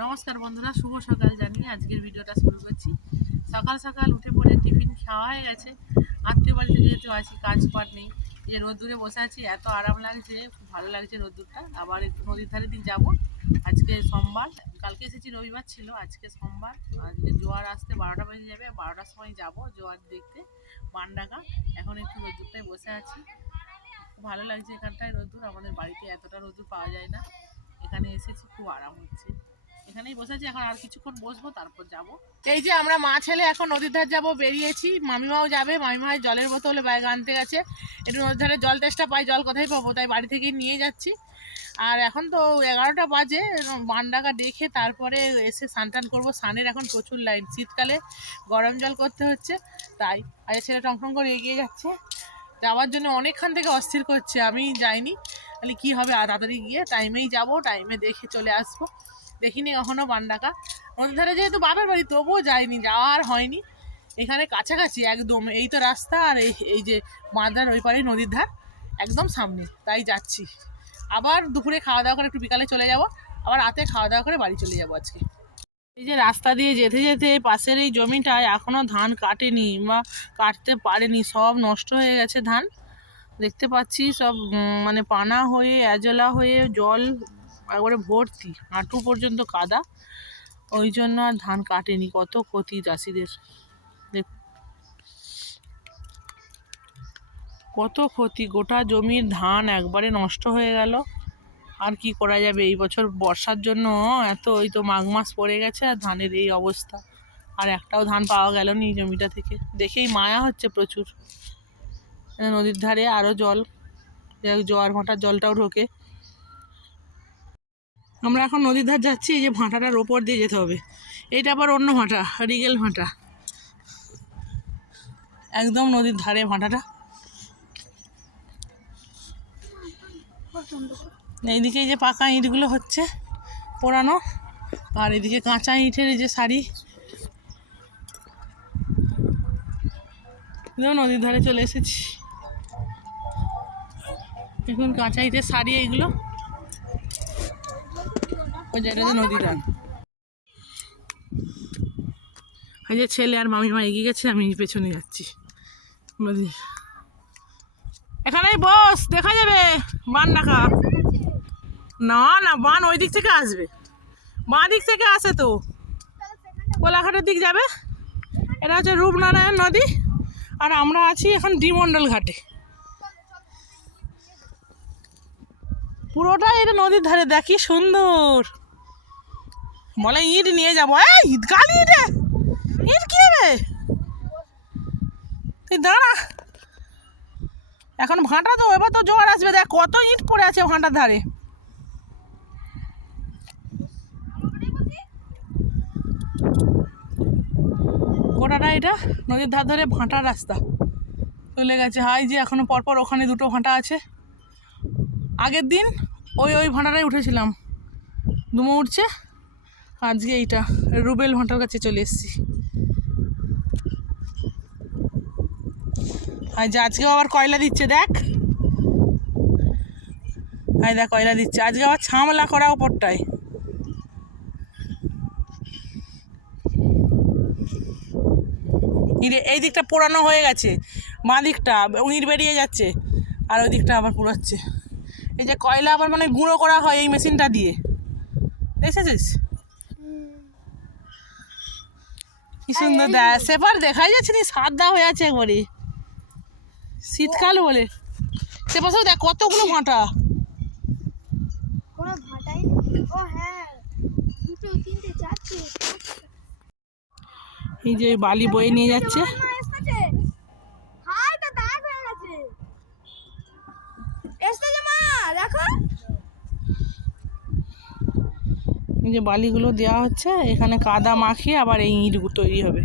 নমস্কার বন্ধুরা, শুভ সকাল জানিয়ে আজকের ভিডিওটা শুরু করছি। সকাল সকাল উঠে পড়ে টিফিন খাওয়া হয়ে গেছে। আত্মীয় বাড়িতে যেহেতু আছি কাজ পার নেই যে রোদ্দুরে বসে আছি, এত আরাম লাগছে, খুব ভালো লাগছে রোদ্দুরটা। আবার একটু নদীর ধারে দিন যাব। আজকে সোমবার, কালকে এসেছি রবিবার ছিল, আজকে সোমবার। আজকে জোয়ার আসতে বারোটা বেজে যাবে, বারোটার সময় যাব জোয়ার দেখতে বানডাকা এখন একটু রোদ্দুরটায় বসে আছি। খুব ভালো লাগছে এখানটায় রোদ্দুর, আমাদের বাড়িতে এতটা রোদ্দুর পাওয়া যায় না। এখানে এসেছি, খুব আরাম হচ্ছে। এখানেই বসে আছি এখন আর কিছুক্ষণ বসবো, তারপর যাব। এই যে আমরা মা ছেলে এখন নদীর ধার যাব, বেরিয়েছি। মামিমাও যাবে মামিমাই জলের বোতলে ব্যাগ আনতে গেছে। একটু নদীর ধারে জল তেষ্টা পাই, জল কোথায় পাবো, তাই বাড়ি থেকেই নিয়ে যাচ্ছি। আর এখন তো এগারোটা বাজে বানডাকা দেখে তারপরে এসে স্নান টান করব। স্নানের এখন প্রচুর লাইন শীতকালে গরম জল করতে হচ্ছে, তাই আর ছেলে টংটং করে এগিয়ে যাচ্ছে। যাওয়ার জন্য অনেকক্ষণ থেকে অস্থির করছে, আমি যাইনি। তাহলে কী হবে, আর তাড়াতাড়ি গিয়ে টাইমেই যাব টাইমে দেখে চলে আসব। দেখিনি কখনো বানডাকা নদীর ধারে যেহেতু বাপের বাড়ি, তবুও যায়নি যাওয়া আর হয়নি। এখানে কাছাকাছি একদম, এই তো রাস্তা আর এই এই যে মাদার ওই পারে নদীর ধার, একদম সামনে, তাই যাচ্ছি। আবার দুপুরে খাওয়া দাওয়া করে একটু বিকালে চলে যাব, আবার রাতে খাওয়া দাওয়া করে বাড়ি চলে যাব আজকে। এই যে রাস্তা দিয়ে যেতে যেতে পাশের এই জমিটায় এখনও ধান কাটেনি বা কাটতে পারেনি, সব নষ্ট হয়ে গেছে ধান। দেখতে পাচ্ছি সব মানে পানা হয়ে অ্যাজলা হয়ে, জল একবারে ভর্তি, হাঁটু পর্যন্ত কাদা। ওই জন্য আর ধান কাটেনি, কত ক্ষতি চাষিদের। কত ক্ষতি, গোটা জমির ধান একবারে নষ্ট হয়ে গেল। আর কি করা যাবে? এই বছর বর্ষার জন্য এত ওই তো মাঘ মাস পড়ে গেছে আর ধানের এই অবস্থা। আর একটাও ধান পাওয়া গেল নি জমিটা থেকে। দেখেই মায়া হচ্ছে প্রচুর। নদীর ধারে আরও জল জোয়ার ভাঁটার জলটাও ঢোকে। আমরা এখন নদীর ধার যাচ্ছি, এই যে ভাঁটাটার ওপর দিয়ে যেতে হবে। এইটা আবার অন্য ভাঁটা, রিগেল ভাঁটা। একদম নদীর ধারে ভাঁটাটা। এইদিকে এই যে পাকা ইঁটগুলো হচ্ছে পোড়ানো, আর এদিকে কাঁচা ইঁটের যে শাড়ি নদীর ধারে চলে এসেছি। এখন কাঁচা ইঁটের শাড়ি এইগুলো। এই যে ছেলে আর মামিমা এগিয়ে গেছে, আমি পেছনে যাচ্ছি। এখানেই বস, দেখা যাবে। বান ডাকা। না না, বান ওই দিক থেকে আসবে। বাঁ দিক থেকে আসে তো। কোলাঘাটের দিক যাবে। এটা হচ্ছে রূপনারায়ণ নদী। আর আমরা আছি এখন ডিমন্ডল ঘাটে। পুরোটা এটা নদীর ধারে। দেখি, সুন্দর। বলে ইট নিয়ে যাব। এই, ইট, কালি ইটে ইট কি হবে তুই দাঁড়া। এখন ভাঁটা তো, এবার তো জোয়ার আসবে। দেখ, কত ইট পড়ে আছে ভাঁটার ধারে। গোটাটা এটা নদীর ধার ধরে ভাঁটার রাস্তা। চলে গেছে। হাই যে, এখনও পরপর ওখানে দুটো ভাঁটা আছে। আগের দিন ওই ওই ভাঁটাটাই উঠেছিলাম। দুমো উঠছে। আজকে এইটা, রুবেল ভাঁটার কাছে চলে এসেছি। আর যে, আজকেও আবার কয়লা দিচ্ছে, দেখ। হ্যাঁ দেখ, কয়লা দিচ্ছে। আজকে আবার ছামলা করা ওপরটায় এই দিকটা পোড়ানো হয়ে গেছে, বাঁ দিকটা উনির বেরিয়ে যাচ্ছে, আর ওই দিকটা আবার পোড়াচ্ছে। এই যে কয়লা আবার মানে গুঁড়ো করা হয় এই মেশিনটা দিয়ে। দেখেছিস? কি সুন্দর দেখ। সেবার দেখাই যাচ্ছে নি সাদা হয়ে আছে একবারে। শীতকাল বলে। সে পাশে দেখ কতগুলো ও হ্যাঁ এই যে বালি বয়ে নিয়ে যাচ্ছে মা এসেছে হাই তো দাগ হয়ে গেছে এসেছে মা দেখো এই যে বালিগুলো দেওয়া হচ্ছে, এখানে কাদা মাখিয়ে আবার এই ইট তৈরি হবে।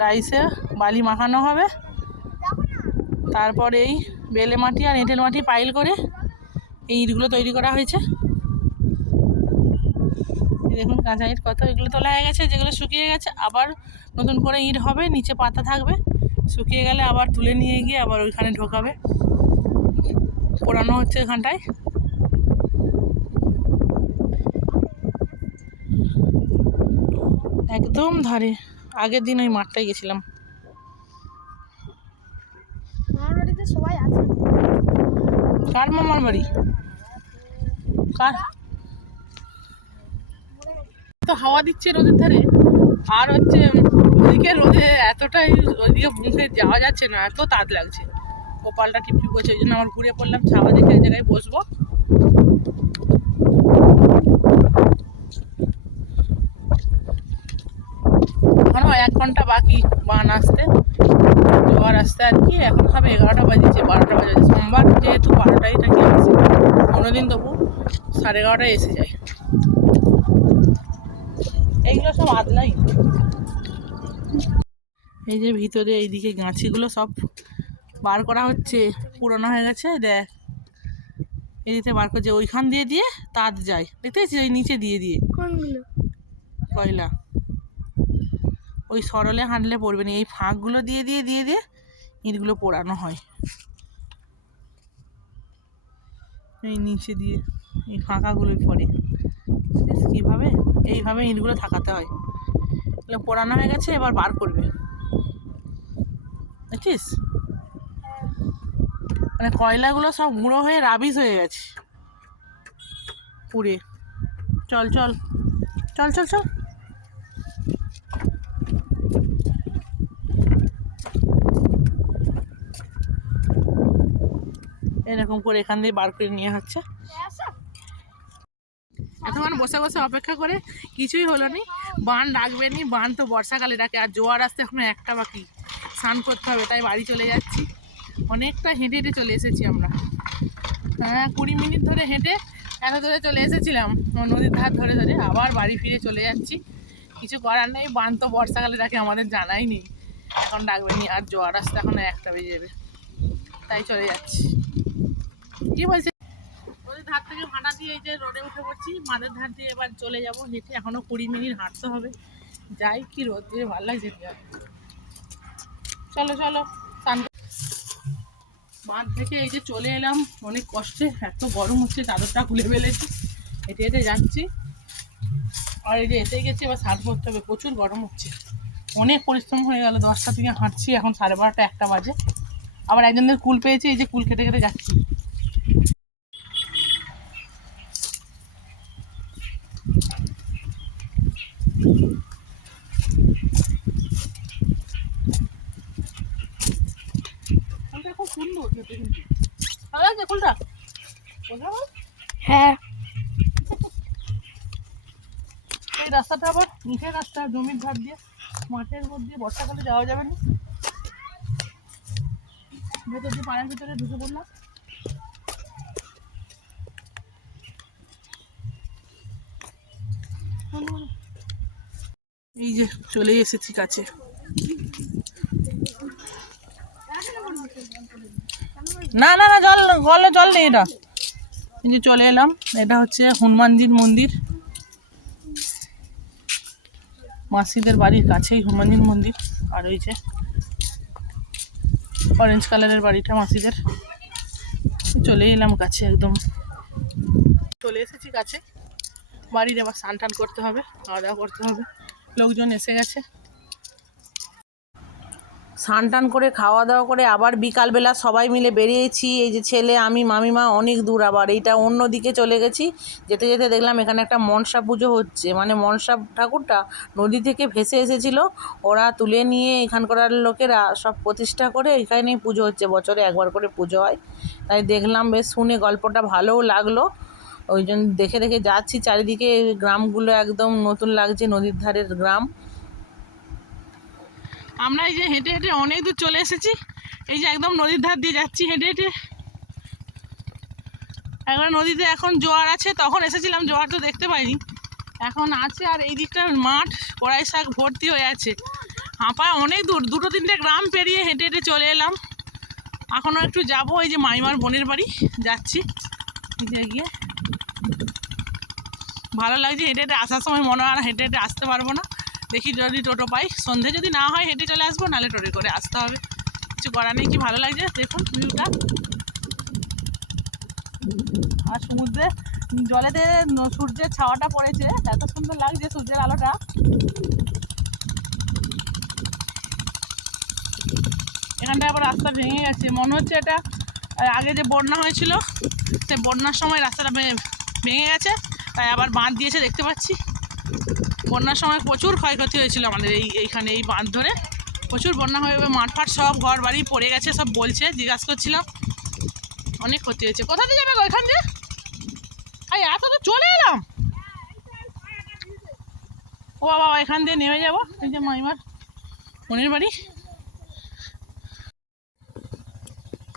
ডাইসে বালি মাখানো হবে। তারপর এই বেলে মাটি আর এঁটেল মাটি পাইল করে এই ইটগুলো তৈরি করা হয়েছে। দেখুন, কাঁচা ইট কত, এগুলো তোলা হয়ে গেছে, যেগুলো শুকিয়ে গেছে, আবার নতুন করে ইট হবে, নিচে পাতা থাকবে। শুকিয়ে গেলে আবার তুলে নিয়ে গিয়ে আবার ওইখানে ঢোকাবে। পোড়ানো হচ্ছে এখানটায়। একদম ধারে। আগের দিন ওই মাঠটায় গেছিলাম। সবাই আছে? কার মামার বাড়ি? কার? তো হাওয়া দিচ্ছে রোদের ধারে। আর হচ্ছে ওদিকে রোদে এতটাই ওদিকে মুখে যাওয়া যাচ্ছে না, এত তাঁত লাগছে। কপালটা টিপটিপ করছে, ওই জন্য আমার ঘুরে পড়লাম, ছাওয়া দেখে এক জায়গায় বসবো। এখনও এক ঘণ্টা বাকি, বান আসতে। জোয়ার আসতে আর কি, এখন হবে এগারোটা বাজেছে, বারোটা বাজেছে সোমবার যেহেতু বারোটাই নাকি আসে। কোনোদিন তবু সাড়ে এগারোটায় এসে যায় এইগুলো সব আদলাই এই যে ভিতরে এইদিকে গাছিগুলো সব বার করা হচ্ছে পুরনো হয়ে গেছে দেখ। এদিকে বার করছে ওইখান দিয়ে দিয়ে তাঁত যায়। দেখতে পাচ্ছিস? ওই নিচে দিয়ে দিয়ে। কোনগুলো? কয়লা। ওই সরলে হাঁটলে পড়বে না। এই ফাঁকগুলো দিয়ে দিয়ে দিয়ে দিয়ে ইটগুলো পোড়ানো হয়। এই নিচে দিয়ে এই ফাঁকাগুলোই পড়ে। বেশ কীভাবে? এইভাবে ইটগুলো থাকাতে হয়। পোড়ানো হয়ে গেছে, এবার বার করবে। দেখছিস মানে কয়লাগুলো সব গুঁড়ো হয়ে রাবিশ হয়ে গেছে। পুড়ে। চল চল। চল চল চল। এরকম করে এখান দিয়ে বার করে নিয়ে হচ্ছে। এতক্ষণ বসে বসে অপেক্ষা করে কিছুই হলো নি। বান ডাকবে নি বান তো বর্ষাকালে ডাকে, আর জোয়ার আসতে এখন একটা বাকি। স্নান করতে হবে, তাই বাড়ি চলে যাচ্ছি। অনেকটা হেঁটে হেঁটে চলে এসেছি আমরা। হ্যাঁ কুড়ি মিনিট ধরে হেঁটে এত ধরে চলে এসেছিলাম, নদীর ধার ধরে ধরে। আবার বাড়ি ফিরে চলে যাচ্ছি। কিছু করার নেই, বান তো বর্ষাকালে ডাকে, আমাদের জানাই নেই। এখন ডাকবে নি আর জোয়ার আসতে এখনও একটা বেজে যাবে। তাই চলে যাচ্ছি। কি বলছে ধার থেকে ভাড়া দিয়ে এই যে রোডে উঠে পড়ছি মাদের ধার দিয়ে এবার চলে যাব হেঁটে এখনও কুড়ি মিনিট হাঁটতে হবে। যাই কি রোদ দিয়ে ভালো লাগছে চলো চলো বাঁধ থেকে এই যে চলে এলাম, অনেক কষ্টে, এত গরম হচ্ছে, চাদরটা খুলে ফেলেছি, হেঁটে হেঁটে যাচ্ছি। আর এই যে এসে গেছি, এবার স্নান করতে হবে, প্রচুর গরম হচ্ছে। অনেক পরিশ্রম হয়ে গেল, দশটা থেকে হাঁটছি, এখন সাড়ে বারোটা একটা বাজে। আবার একজনদের কুল পেয়েছি, এই যে কুল কেটে কেটে যাচ্ছি ফুলটা খুব সুন্দর খেতে কিন্তু ভালো লাগছে ফুলটা বুঝলাম হ্যাঁ এই রাস্তাটা আবার নিচের রাস্তা, জমির ধার দিয়ে, মাঠের মধ্যে বর্ষাকালে যাওয়া যাবে না। ভেতর দিয়ে পাড়ার ভিতরে ঢুকে পড়লাম। এই যে চলে এসেছি কাছে। না না না, জল গলে জল নেই এটা। চলে এলাম, এটা হচ্ছে হনুমানজির মন্দির। মাসিদের বাড়ির কাছেই হনুমানজির মন্দির। আর ওই যে অরেঞ্জ কালারের বাড়িটা মাসিদের। চলে এলাম কাছে একদম। চলে এসেছি কাছে। বাড়ির আবার স্নান টান করতে হবে খাওয়া দাওয়া করতে হবে। লোকজন এসে গেছে। স্নান টান করে খাওয়া দাওয়া করে, আবার বিকালবেলা সবাই মিলে বেরিয়েছি। এই যে ছেলে, আমি, মামিমা অনেক দূর আবার। এইটা অন্য দিকে চলে গেছি। যেতে যেতে দেখলাম এখানে একটা মনসা পুজো হচ্ছে। মানে মনসা ঠাকুরটা নদী থেকে ভেসে এসেছিল। ওরা তুলে নিয়ে এখানকার লোকেরা সব প্রতিষ্ঠা করে এখানেই পুজো হচ্ছে। বছরে একবার করে পুজো হয়। তাই দেখলাম, বেশ শুনে গল্পটা ভালোও লাগল। ওই জন্য দেখে দেখে যাচ্ছি চারিদিকে। গ্রামগুলো একদম নতুন লাগছে, নদীর ধারের গ্রাম। আমরা এই যে হেঁটে হেঁটে অনেক দূর চলে এসেছি। এই যে একদম নদীর ধার দিয়ে যাচ্ছি হেঁটে হেঁটে। একবার নদীতে এখন জোয়ার আছে, তখন এসেছিলাম, জোয়ার তো দেখতে পাইনি। এখন আছে আর এই দিকটা মাঠ, কড়াই শাক ভর্তি হয়ে আছে। হাঁপায় অনেক দূর, দুটো তিনটে গ্রাম পেরিয়ে হেঁটে হেঁটে চলে এলাম। এখনও একটু যাব, এই যে মাইমার বোনের বাড়ি, যাচ্ছি। গিয়ে। ভালো লাগছে, হেঁটে হেঁটে আসার সময় মনে হয় আর হেঁটে হেঁটে আসতে পারব না। দেখি যদি টোটো পাই। সন্ধে যদি না হয়, হেঁটে চলে আসব, নাহলে টোটো করে আসতে হবে। কিছু করার নেই, কি ভালো লাগছে? দেখুন ভিউটা আর সমুদ্রে জলেতে সূর্যের ছাওয়াটা পড়েছে। এত সুন্দর লাগছে সূর্যের আলোটা। এখানটা আবার রাস্তা ভেঙে গেছে। মনে হচ্ছে এটা আগে যে বন্যা হয়েছিল, সে বন্যার সময় রাস্তাটা ভেঙে গেছে। তাই আবার বাঁধ দিয়েছে, দেখতে পাচ্ছি। বন্যার সময় প্রচুর ক্ষয়ক্ষতি হয়েছিল আমাদের এই, এইখানে, এই বাঁধ ধরে প্রচুর বন্যা হয়ে মাঠ ফাট সব ঘর বাড়ি পড়ে গেছে, সব বলছে, জিজ্ঞাসা করছিলাম। অনেক ক্ষতি হয়েছে। কোথা দিয়ে যাবে গো এখান দিয়ে? এই এত তো চলে এলাম? ও বাবা, এখান দিয়ে নেমে যাব? এই যে মাইমার মনের বাড়ি।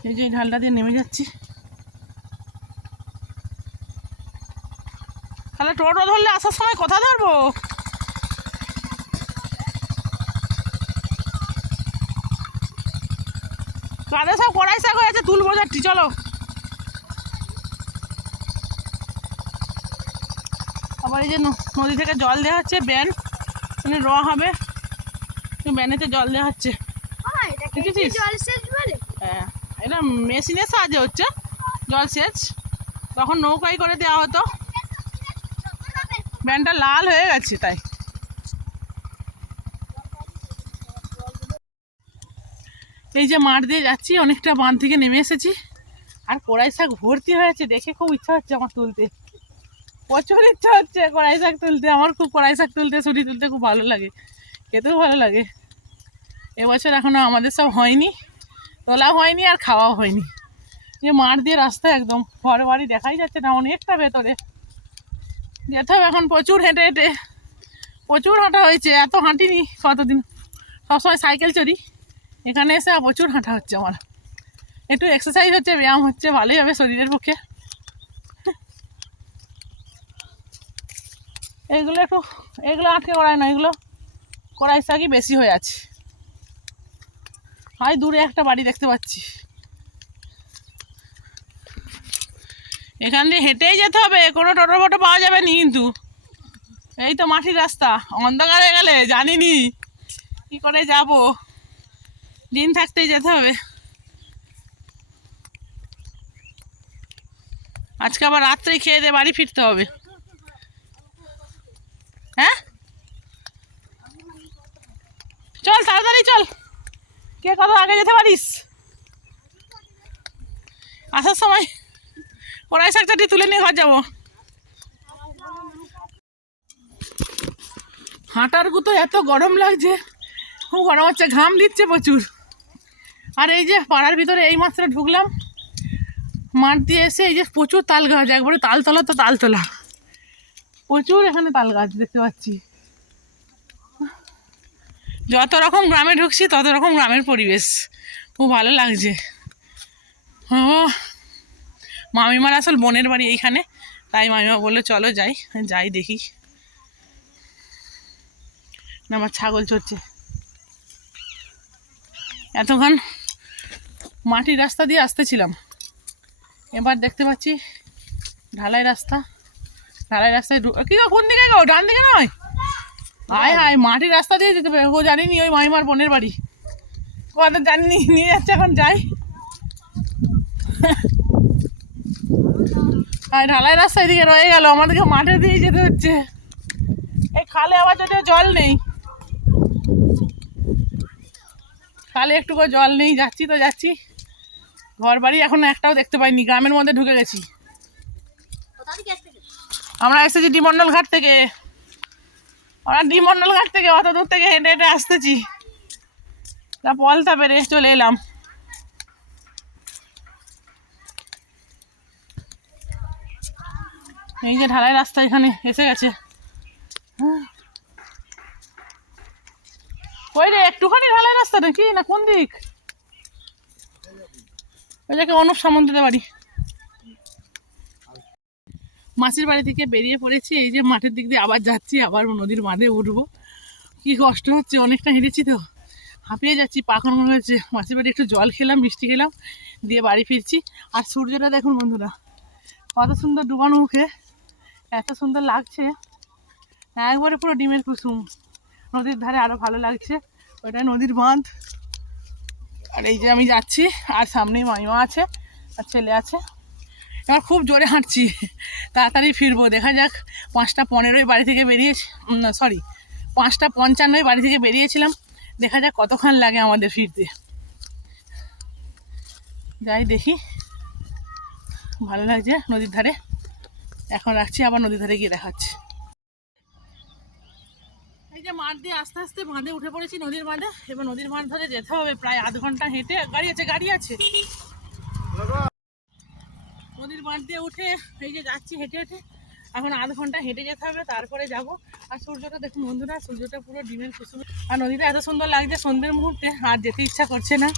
এই যে ঢালটা দিয়ে নেমে যাচ্ছি। তাহলে টোটো ধরলে আসার সময় কথা ধরবো? কাদের সব কড়াই শাক হয়েছে তুলবো যাচ্ছি চলো। আবার এই যে নদী থেকে জল দেওয়া হচ্ছে ব্যান। মানে র হবে। ব্যানেতে জল দেওয়া হচ্ছে দেখেছিস? হ্যাঁ এটা মেশিনের সাহায্যে হচ্ছে জলসেচ তখন নৌকাই করে দেওয়া হতো। ব্যানটা লাল হয়ে গেছে তাই। এই যে মাঠ দিয়ে যাচ্ছি, অনেকটা বাঁধ থেকে নেমে এসেছি। আর কড়াই শাক ভর্তি হয়েছে দেখে খুব ইচ্ছা হচ্ছে আমার তুলতে। প্রচুর ইচ্ছা হচ্ছে কড়াই শাক তুলতে, আমার খুব কড়াই শাক তুলতে ছুটি তুলতে খুব ভালো লাগে, খেতেও ভালো লাগে। এবছর এখনও আমাদের সব হয়নি তোলা হয়নি আর খাওয়াও হয়নি। যে মাঠ দিয়ে রাস্তা একদম, ঘর বাড়ি দেখাই যাচ্ছে না অনেকটা ভেতরে। যেতে হবে এখন প্রচুর হেঁটে হেঁটে, প্রচুর হাঁটা হয়েছে, এত হাঁটিনি কতদিন। সবসময় সাইকেল চড়ি। এখানে এসে প্রচুর হাঁটা হচ্ছে আমার। একটু এক্সারসাইজ হচ্ছে, ব্যায়াম হচ্ছে, ভালোই হবে শরীরের পক্ষে। এগুলো একটু, এগুলো আটকে করায় না, এগুলো কড়াই শাকই বেশি হয়ে আছে। হয় দূরে একটা বাড়ি দেখতে পাচ্ছি। এখান দিয়ে হেঁটেই যেতে হবে, কোনো টোটো ফোটো পাওয়া যাবে না কিন্তু। এই তো মাটির রাস্তা, অন্ধকারে গেলে, জানিনি। কি করে যাব? দিন থাকতেই যেতে হবে। আজকে আবার রাত্রেই খেয়ে দিয়ে বাড়ি ফিরতে হবে। হ্যাঁ? চল, তাড়াতাড়ি চল। কে কত আগে যেতে পারিস? আসার সময় কড়াই শাকটাটি তুলে নিয়ে ঘর যাব। হাঁটার গুতো এত গরম লাগছে খুব গরম হচ্ছে ঘাম দিচ্ছে প্রচুর। আর এই যে পাড়ার ভিতরে এই মাত্র ঢুকলাম। মাঠ দিয়ে এসে এই যে প্রচুর তাল গাছ, একবারে তালতলা তো তালতলা প্রচুর এখানে তাল গাছ দেখতে পাচ্ছি। যত রকম গ্রামে ঢুকছি, তত রকম গ্রামের পরিবেশ। খুব ভালো লাগছে। ও, মামিমার আসল বোনের বাড়ি এইখানে। তাই মামিমা বলল, চলো যাই যাই দেখি। না আমার ছাগল চড়ছে। এতক্ষণ মাটির রাস্তা দিয়ে আসতেছিলাম। এবার দেখতে পাচ্ছি ঢালাই রাস্তা। ঢালাই রাস্তায় কি কোন দিকে গো? ডান দিকে নয়? হায় হায়, মাটির রাস্তা দিয়ে যেতে হবে ও জানিনি, ওই মাইমার বোনের বাড়ি। কথা জানিনি, নিয়ে যাচ্ছে এখন, যাই। আর ঢালাই রাস্তা এদিকে রয়ে গেল। আমাদেরকে মাঠে দিয়ে যেতে হচ্ছে। এই খালে আবার যদিও জল নেই। খালে একটু করে জল নেই। যাচ্ছি তো, যাচ্ছি। ঘর বাড়ি এখন একটাও দেখতে পাইনি, গ্রামের মধ্যে ঢুকে গেছি। আমরা এসেছি ডিমন্ডল ঘাট থেকে। আমরা ডিমন্ডল ঘাট থেকে অত দূর থেকে হেঁটে হেঁটে আসতেছি। তা পলতা পেরে চলে এলাম। এই যে ঢালাই রাস্তা এখানে এসে গেছে। ওই রে, একটুখানি ঢালাই রাস্তা নাকি? না কোন দিক? ওই যাকে অনুপ সামন্তদের বাড়ি মাসির বাড়ি থেকে বেরিয়ে পড়েছি, এই যে মাঠের দিক দিয়ে আবার যাচ্ছি, আবার নদীর বাঁধে উঠবো। কি কষ্ট হচ্ছে, অনেকটা হেঁটেছি তো। হাঁপিয়ে যাচ্ছি পাখন হয়েছে মাসির বাড়ি একটু জল খেলাম, মিষ্টি খেলাম, দিয়ে বাড়ি ফিরছি। আর সূর্যটা দেখুন বন্ধুরা, কত সুন্দর ডুবানো মুখে, এত সুন্দর লাগছে। একবারে পুরো ডিমের কুসুম, নদীর ধারে আরও ভালো লাগছে, ওটা নদীর বাঁধ। আর এই যে আমি যাচ্ছি, আর সামনেই মামিমা আছে, আর ছেলে আছে। এবার খুব জোরে হাঁটছি, তাড়াতাড়ি ফিরবো। দেখা যাক, পাঁচটা পনেরোই বাড়ি থেকে বেরিয়েছি সরি পাঁচটা পঞ্চান্নই বাড়ি থেকে বেরিয়েছিলাম। দেখা যাক কতক্ষণ লাগে আমাদের ফিরতে। যাই দেখি। ভালো লাগছে নদীর ধারে। এখন রাখছি, আবার নদীর ধারে গিয়ে দেখাচ্ছি। এই যে মাঠ দিয়ে আস্তে আস্তে বাঁধে উঠে পড়েছি নদীর বাঁধে, এবার নদীর বাঁধ ধরে যেতে হবে প্রায় আধ ঘণ্টা হেঁটে। গাড়ি আছে গাড়ি আছে। নদীর বাঁধ দিয়ে উঠে এই যে যাচ্ছি হেঁটে হেঁটে, এখন আধ ঘণ্টা হেঁটে যেতে হবে, তারপরে যাব। আর সূর্যটা দেখুন বন্ধুরা, সূর্যটা পুরো ডিমের কুসুম। আর নদীটা এত সুন্দর লাগছে সন্ধ্যের মুহূর্তে, আর যেতে ইচ্ছা করছে না।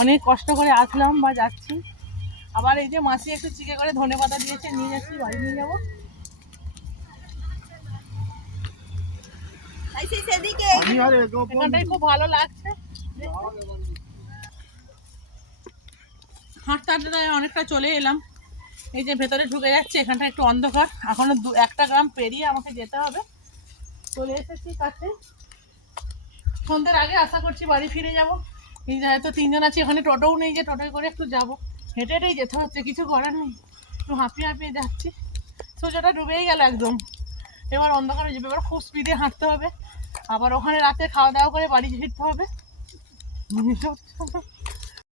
অনেক কষ্ট করে আসলাম বা যাচ্ছি। আবার এই যে মাসি একটু চিকে করে ধনে পাতা দিয়েছে, নিয়ে যাচ্ছি, বাড়ি নিয়ে যাব। খুব ভালো লাগছে। হাঁটতে হাঁটতে অনেকটা চলে এলাম। এই যে ভেতরে ঢুকে যাচ্ছে এখানটা একটু অন্ধকার। এখনও দু একটা গ্রাম পেরিয়ে আমাকে যেতে হবে। চলে এসেছি কাছে। সন্ধ্যের আগে আশা করছি বাড়ি ফিরে যাব। এই যে হয়তো তিনজন আছি এখানে টোটোও নেই যে টোটোয় করে একটু যাব। হেঁটে হেঁটেই যেতে হচ্ছে কিছু করার নেই। একটু হাঁপিয়ে হাঁপিয়ে যাচ্ছি। সূর্যটা ডুবেই গেল একদম। এবার অন্ধকার হয়ে যাবে। এবার খুব স্পিডে হাঁটতে হবে। আবার ওখানে রাতে খাওয়া দাওয়া করে বাড়ি ফিরতে হবে।